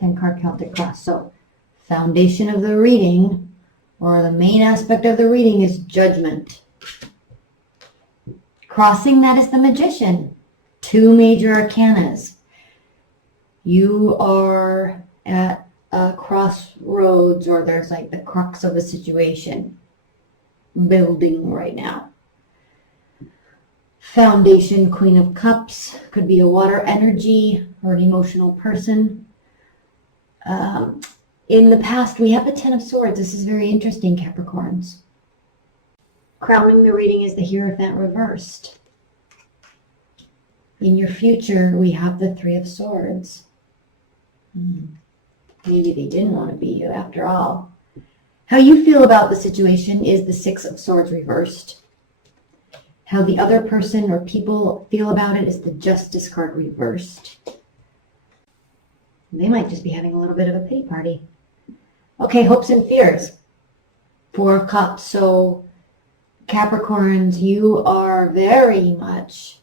10-card Celtic cross. So foundation of the reading, or the main aspect of the reading, is Judgment. Crossing that is the Magician. 2 major arcanas. You are at a crossroads, or there's like the crux of a situation building right now. Foundation, Queen of Cups, could be a water energy or an emotional person. In the past, we have the 10 of Swords. This is very interesting, Capricorns. Crowning the reading is the Hierophant reversed. In your future, we have the 3 of Swords. Maybe they didn't want to be you after all. How you feel about the situation is the 6 of Swords reversed. How the other person or people feel about it is the Justice card reversed. They might just be having a little bit of a pity party. Okay, hopes and fears. 4 of Cups. So Capricorns, you are very much,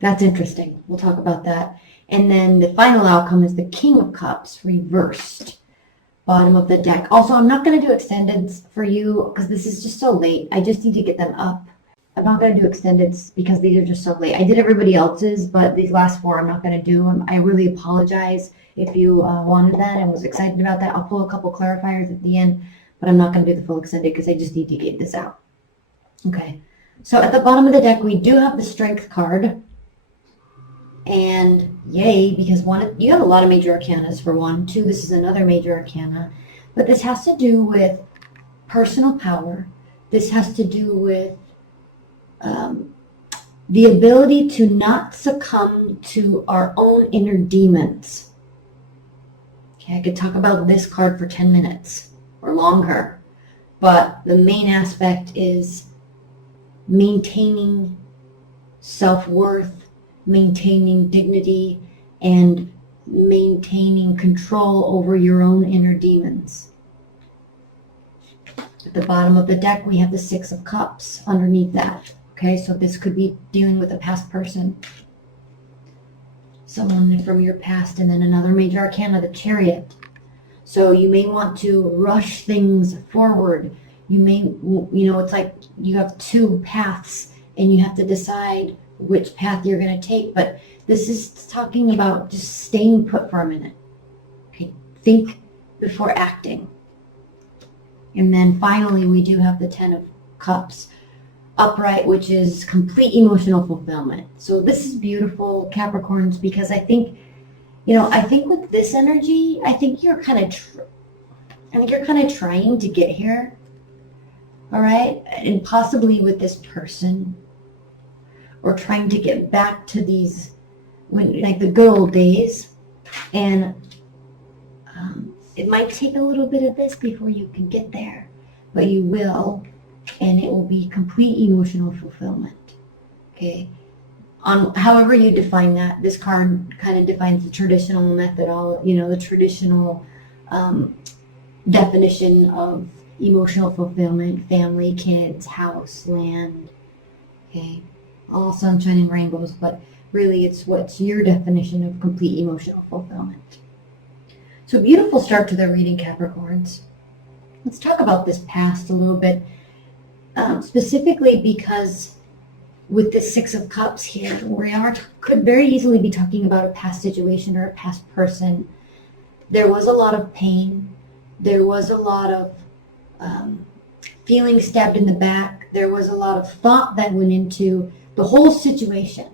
that's interesting. We'll talk about that. And then the final outcome is the King of Cups reversed. Bottom of the deck. Also, I'm not going to do extendeds for you because this is just so late. I just need to get them up. I'm not going to do extendeds because these are just so late. I did everybody else's, but these last 4 I'm not going to do. I really apologize if you wanted that and was excited about that. I'll pull a couple clarifiers at the end, but I'm not going to do the full extended because I just need to get this out. Okay. So at the bottom of the deck, we do have the Strength card. And yay, because you have a lot of major arcanas for 1. 2, this is another major arcana. But this has to do with personal power. This has to do with the ability to not succumb to our own inner demons. Okay, I could talk about this card for 10 minutes or longer. But the main aspect is maintaining self-worth, maintaining dignity, and maintaining control over your own inner demons. At the bottom of the deck, we have the 6 of Cups underneath that. Okay, so this could be dealing with a past person. Someone from your past, and then another major arcana, the Chariot. So you may want to rush things forward. You may, it's like you have 2 paths and you have to decide which path you're going to take, but this is talking about just staying put for a minute. Okay, think before acting. And then finally, we do have the 10 of Cups upright, which is complete emotional fulfillment. So this is beautiful, Capricorns, because I think with this energy, I think you're kind of trying to get here. All right, and possibly with this person, or trying to get back to these, like the good old days. And it might take a little bit of this before you can get there, but you will, and it will be complete emotional fulfillment. Okay. On however you define that, this card kind of defines the traditional methodology, the traditional definition of emotional fulfillment: family, kids, house, land. Okay. All sunshine and rainbows, but really what's your definition of complete emotional fulfillment. So beautiful start to the reading, Capricorns. Let's talk about this past a little bit, specifically because with this 6 of Cups here, could very easily be talking about a past situation or a past person. There was a lot of pain. There was a lot of feeling stabbed in the back. There was a lot of thought that went into the whole situation.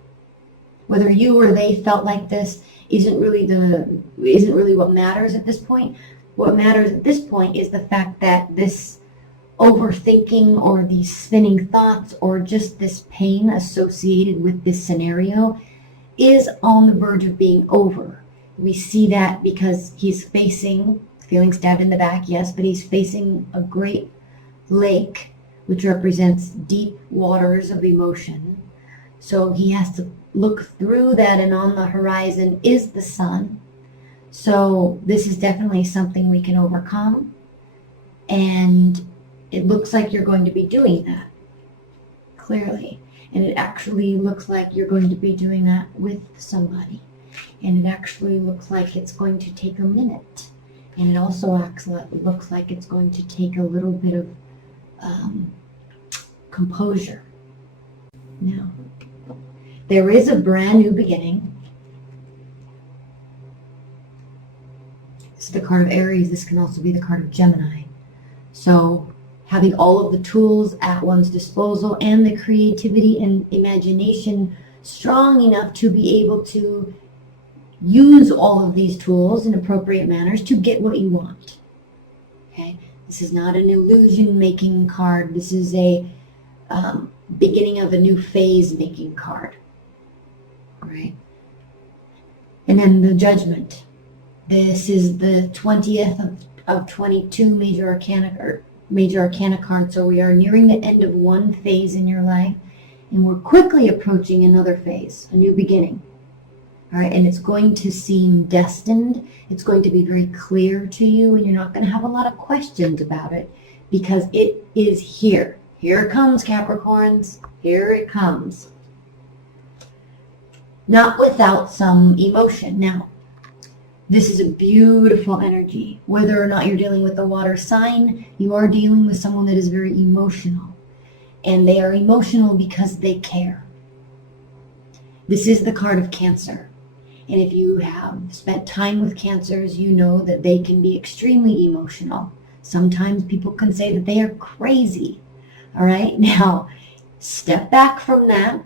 Whether you or they felt like this isn't really what matters at this point. What matters at this point is the fact that this overthinking or these spinning thoughts or just this pain associated with this scenario is on the verge of being over. We see that because he's feeling stabbed in the back, yes, but he's facing a great lake, which represents deep waters of emotion. So he has to look through that, and on the horizon is the sun. So this is definitely something we can overcome. And it looks like you're going to be doing that, clearly. And it actually looks like you're going to be doing that with somebody. and it actually looks like it's going to take a minute. And it also looks like it's going to take a little bit of composure. Now, there is a brand new beginning. This is the card of Aries. This can also be the card of Gemini. So having all of the tools at one's disposal and the creativity and imagination strong enough to be able to use all of these tools in appropriate manners to get what you want. Okay? This is not an illusion-making card. This is a beginning of a new phase-making card. Right? And then the Judgment. This is the 20th of 22 major arcana cards. So we are nearing the end of one phase in your life, and we're quickly approaching another phase, a new beginning. All right, and it's going to seem destined. It's going to be very clear to you, and you're not going to have a lot of questions about it because it is here. Here it comes, Capricorns. Here it comes. Not without some emotion. Now, this is a beautiful energy. Whether or not you're dealing with a water sign, you are dealing with someone that is very emotional. And they are emotional because they care. This is the card of Cancer. And if you have spent time with Cancers, you know that they can be extremely emotional. Sometimes people can say that they are crazy. All right? Now, step back from that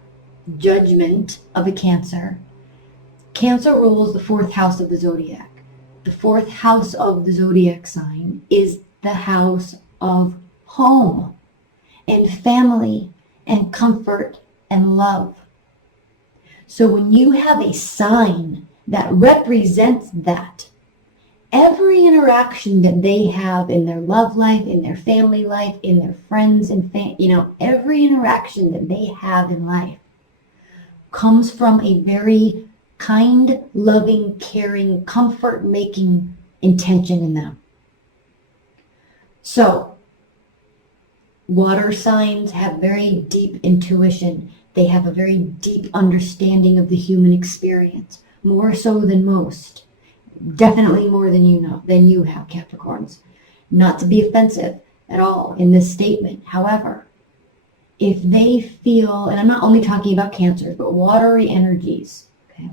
judgment of a Cancer. Cancer rules the 4th house of the zodiac. The 4th house of the zodiac sign is the house of home and family and comfort and love. So when you have a sign that represents that, every interaction that they have in their love life, in their family life, in their friends and every interaction that they have in life comes from a very kind, loving, caring, comfort-making intention in them. So, water signs have very deep intuition. They have a very deep understanding of the human experience, more so than most. Definitely more than you have, Capricorns. Not to be offensive at all in this statement. However, if they feel, and I'm not only talking about Cancers, but watery energies, okay?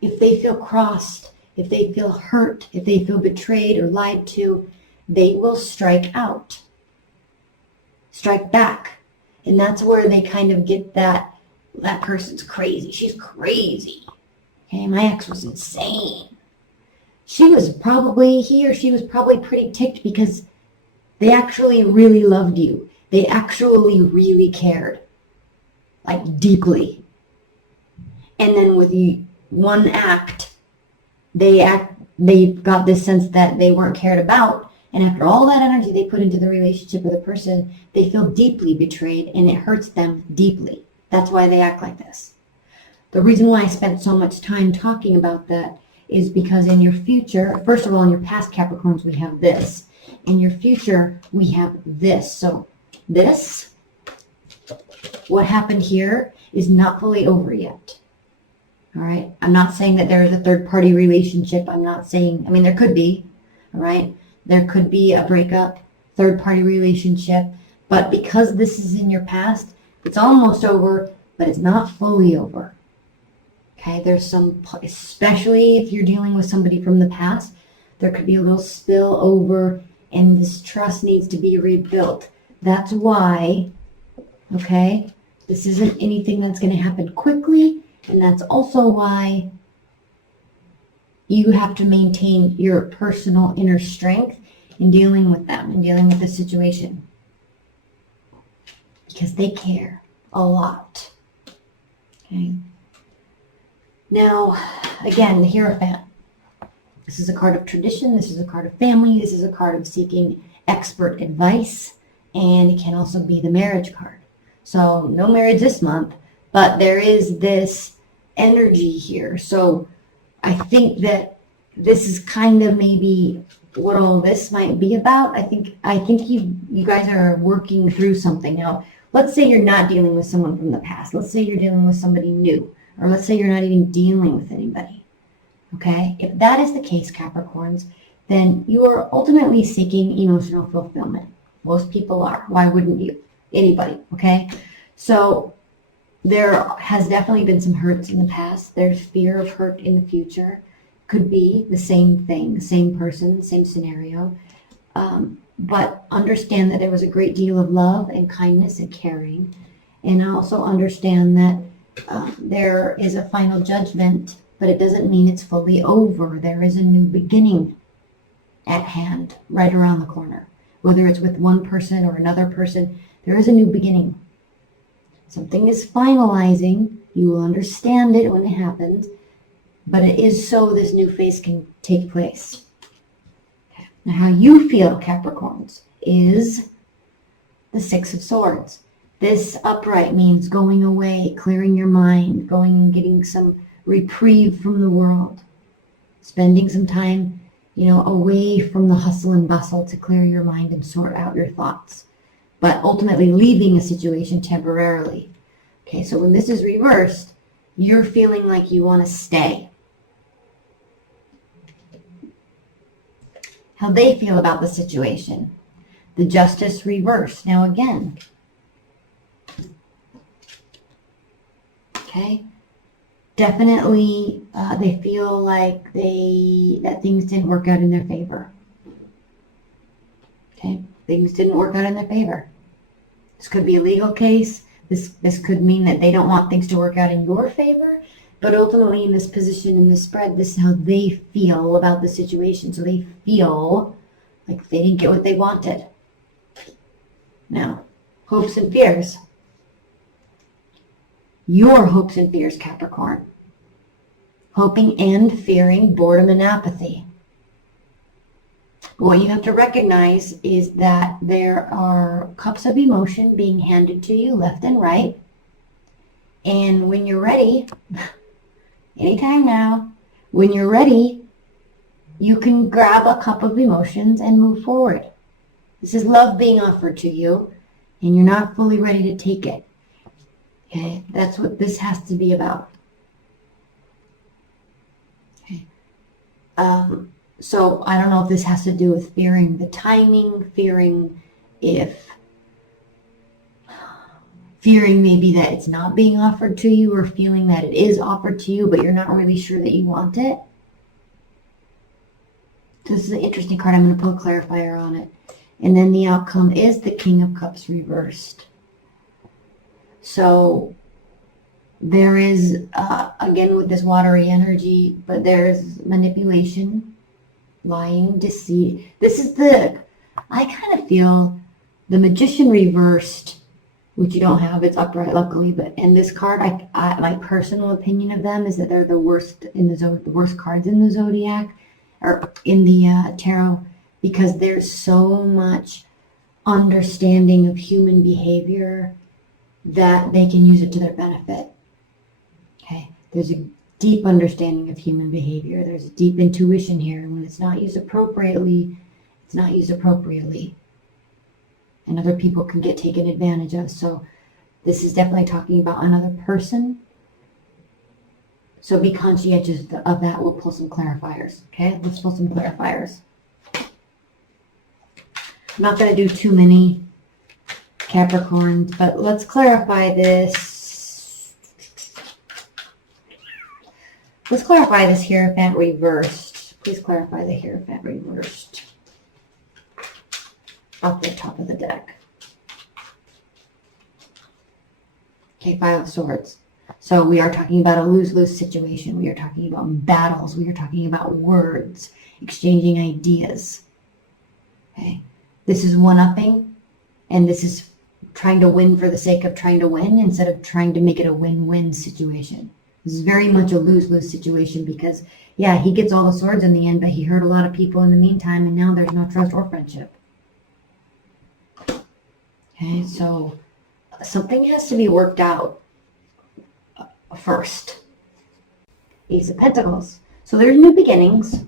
If they feel crossed, if they feel hurt, if they feel betrayed or lied to, they will strike out, strike back. And that's where they kind of get that person's crazy. She's crazy. Okay, my ex was insane. He or she was probably pretty ticked because they actually really loved you. They actually really cared, like deeply. And then with one act, they got this sense that they weren't cared about. And after all that energy they put into the relationship with a person, they feel deeply betrayed and it hurts them deeply. That's why they act like this. The reason why I spent so much time talking about that is because in your future, first of all, in your past Capricorns, we have this. In your future, we have this. So this, what happened here, is not fully over yet. All right? I'm not saying that there is a third-party relationship. I'm not saying, there could be, all right? There could be a breakup, third-party relationship, but because this is in your past, it's almost over, but it's not fully over. Okay, there's some, especially if you're dealing with somebody from the past, there could be a little spill over, and this trust needs to be rebuilt. That's why, okay, this isn't anything that's going to happen quickly, and that's also why you have to maintain your personal inner strength in dealing with them, in dealing with the situation. Because they care a lot. Okay. Now, again, the Hierophant. This is a card of tradition. This is a card of family. This is a card of seeking expert advice. And it can also be the marriage card. So, no marriage this month, but there is this energy here. So, I think that this is kind of maybe what all this might be about. I think you guys are working through something. Now, let's say you're not dealing with someone from the past. Let's say you're dealing with somebody new. Or let's say you're not even dealing with anybody. Okay? If that is the case, Capricorns, then you are ultimately seeking emotional fulfillment. Most people are. Why wouldn't you? Anybody. Okay? So there has definitely been some hurts in the past. There's fear of hurt in the future. Could be the same thing, same person, same scenario. But understand that there was a great deal of love and kindness and caring. And also understand that there is a final judgment, but it doesn't mean it's fully over. There is a new beginning at hand, right around the corner. Whether it's with one person or another person, there is a new beginning. Something is finalizing. You will understand it when it happens, but it is so this new phase can take place. Now, how you feel, Capricorns, is the Six of Swords. This upright means going away, clearing your mind, going and getting some reprieve from the world, spending some time, away from the hustle and bustle to clear your mind and sort out your thoughts, but ultimately leaving a situation temporarily. Okay, so when this is reversed, you're feeling like you want to stay. How they feel about the situation. The Justice reversed. Now again, okay, definitely they feel like that things didn't work out in their favor. Okay, things didn't work out in their favor. This could be a legal case. This could mean that they don't want things to work out in your favor. But ultimately, in this position, in this spread, this is how they feel about the situation. So they feel like they didn't get what they wanted. Now, hopes and fears. Your hopes and fears, Capricorn. Hoping and fearing boredom and apathy. What you have to recognize is that there are cups of emotion being handed to you left and right. And when you're ready, anytime now, when you're ready, you can grab a cup of emotions and move forward. This is love being offered to you, and you're not fully ready to take it. Okay, that's what this has to be about. Okay. So I don't know if this has to do with fearing the timing, fearing maybe that it's not being offered to you, or feeling that it is offered to you, but you're not really sure that you want it. So this is an interesting card. I'm going to pull a clarifier on it. And then the outcome is the King of Cups reversed. So there is, again with this watery energy, but there's manipulation, lying, deceit. I kind of feel the Magician reversed, which you don't have, it's upright luckily, but in this card, my personal opinion of them is that they're the worst the worst cards in the zodiac, or in the tarot, because there's so much understanding of human behavior that they can use it to their benefit. Okay, there's a deep understanding of human behavior. There's a deep intuition here, and when it's not used appropriately, it's not used appropriately. And other people can get taken advantage of. So this is definitely talking about another person. So be conscientious of that. We'll pull some clarifiers. Okay, let's pull some clarifiers. I'm not going to do too many Capricorns, but let's clarify this. Let's clarify this Hierophant reversed. Please clarify the Hierophant reversed. Off the top of the deck. Okay, Five of Swords. So we are talking about a lose-lose situation. We are talking about battles. We are talking about words, exchanging ideas. Okay, this is one-upping, and this is trying to win for the sake of trying to win instead of trying to make it a win-win situation. This is very much a lose-lose situation because, yeah, he gets all the swords in the end, but he hurt a lot of people in the meantime, and now there's no trust or friendship. Okay, so something has to be worked out first. Ace of Pentacles. So there's new beginnings.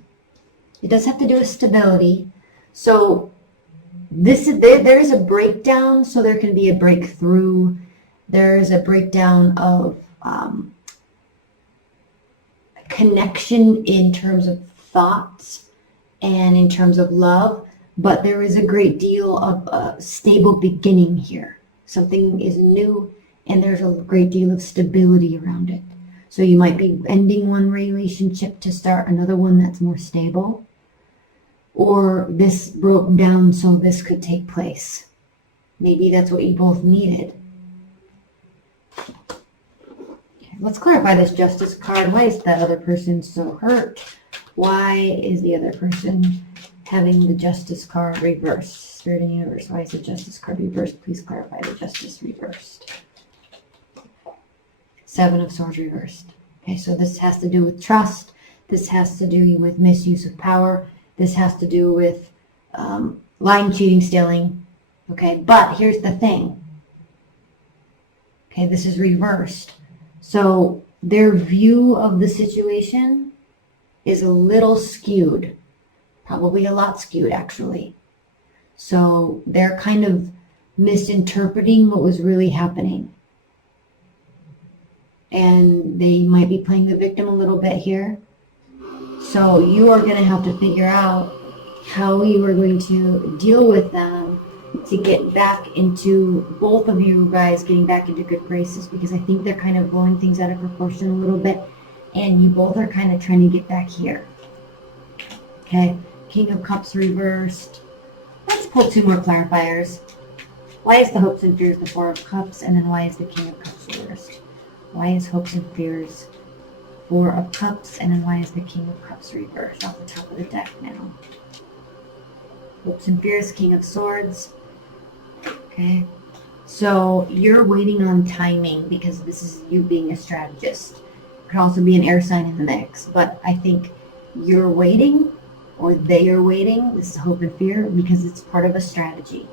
It does have to do with stability. So there is a breakdown, so there can be a breakthrough. There is a breakdown of connection in terms of thoughts and in terms of love, but there is a great deal of a stable beginning here. Something is new and there's a great deal of stability around it. So you might be ending one relationship to start another one that's more stable, or this broke down so this could take place. Maybe that's what you both needed. Okay, let's clarify this Justice card. Why is that other person so hurt? Why is the other person having the Justice card reversed? Spirit and Universe, why is the Justice card reversed? Please clarify the Justice reversed. Seven of Swords reversed. Okay, so this has to do with trust. This has to do with misuse of power. This has to do with lying, cheating, stealing. Okay, but here's the thing. Okay, this is reversed. So their view of the situation is a little skewed. Probably a lot skewed, actually. So they're kind of misinterpreting what was really happening. And they might be playing the victim a little bit here. So you are going to have to figure out how you are going to deal with them to get back into, both of you guys getting back into good graces, because I think they're kind of blowing things out of proportion a little bit, and you both are kind of trying to get back here. Okay, King of Cups reversed. Let's pull two more clarifiers. Why is the hopes and fears the Four of Cups, and then why is the King of Cups reversed? Why is hopes and fears Four of Cups, and then why is the King of Cups reversed off the top of the deck now? Hopes and fears, King of Swords. Okay, so you're waiting on timing because this is you being a strategist. Could also be an air sign in the mix, but I think you're waiting, or they are waiting. This is hope and fear because it's part of a strategy.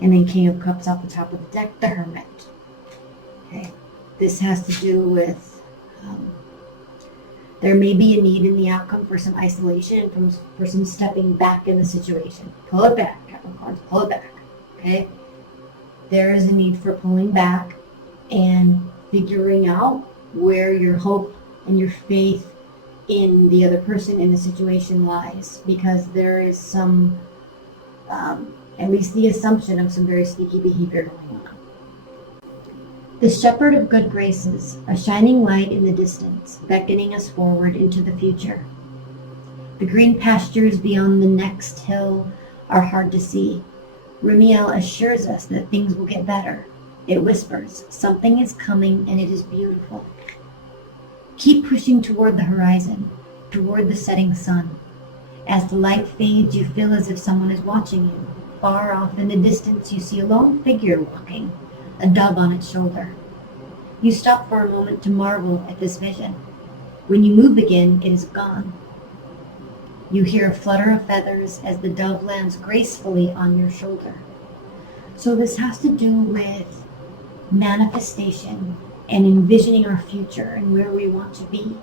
And then King of Cups off the top of the deck, the Hermit. Okay, this has to do with there may be a need in the outcome for some isolation and for some stepping back in the situation. Pull it back, Capricorns, pull it back. Okay, there is a need for pulling back and figuring out where your hope and your faith in the other person in the situation lies, because there is some, at least the assumption of some very sneaky behavior going on. The Shepherd of Good Graces, a shining light in the distance, beckoning us forward into the future. The green pastures beyond the next hill are hard to see. Rumiel assures us that things will get better. It whispers, something is coming and it is beautiful. Keep pushing toward the horizon, toward the setting sun. As the light fades, you feel as if someone is watching you. Far off in the distance, you see a lone figure walking, a dove on its shoulder. You stop for a moment to marvel at this vision. When you move again, it is gone. You hear a flutter of feathers as the dove lands gracefully on your shoulder. So this has to do with manifestation and envisioning our future and where we want to be.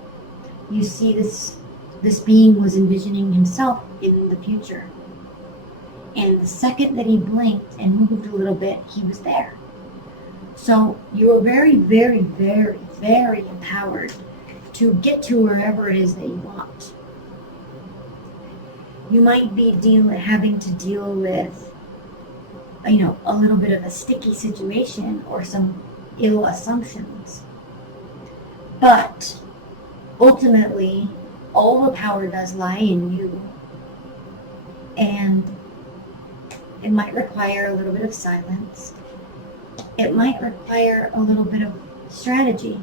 You see, this being was envisioning himself in the future. And the second that he blinked and moved a little bit, he was there. So you are very, very, very, very empowered to get to wherever it is that you want. You might be having to deal with, a little bit of a sticky situation or some ill assumptions. But ultimately, all the power does lie in you. And it might require a little bit of silence. It might require a little bit of strategy,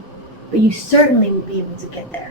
but you certainly will be able to get there.